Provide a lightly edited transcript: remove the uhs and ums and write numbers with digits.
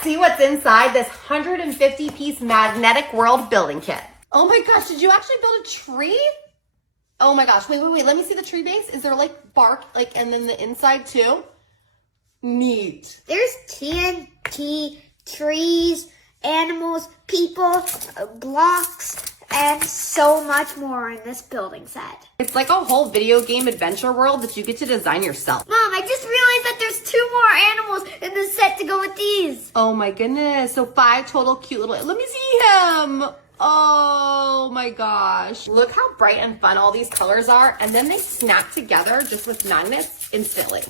Let's see what's inside this 150-piece magnetic world building kit. Oh my gosh, did you actually build a tree? Oh my gosh, wait, let me see the tree base. Is there like bark, like, and then the inside too? Neat. There's TNT, trees, animals, people, blocks, and so much more in this building set. It's like a whole video game adventure world that you get to design yourself. Mom, I just realized that there's 2 more animals in this set to go with these. Oh my goodness. So 5 total cute little, let me see him. Oh my gosh. Look how bright and fun all these colors are. And then they snap together just with magnets instantly.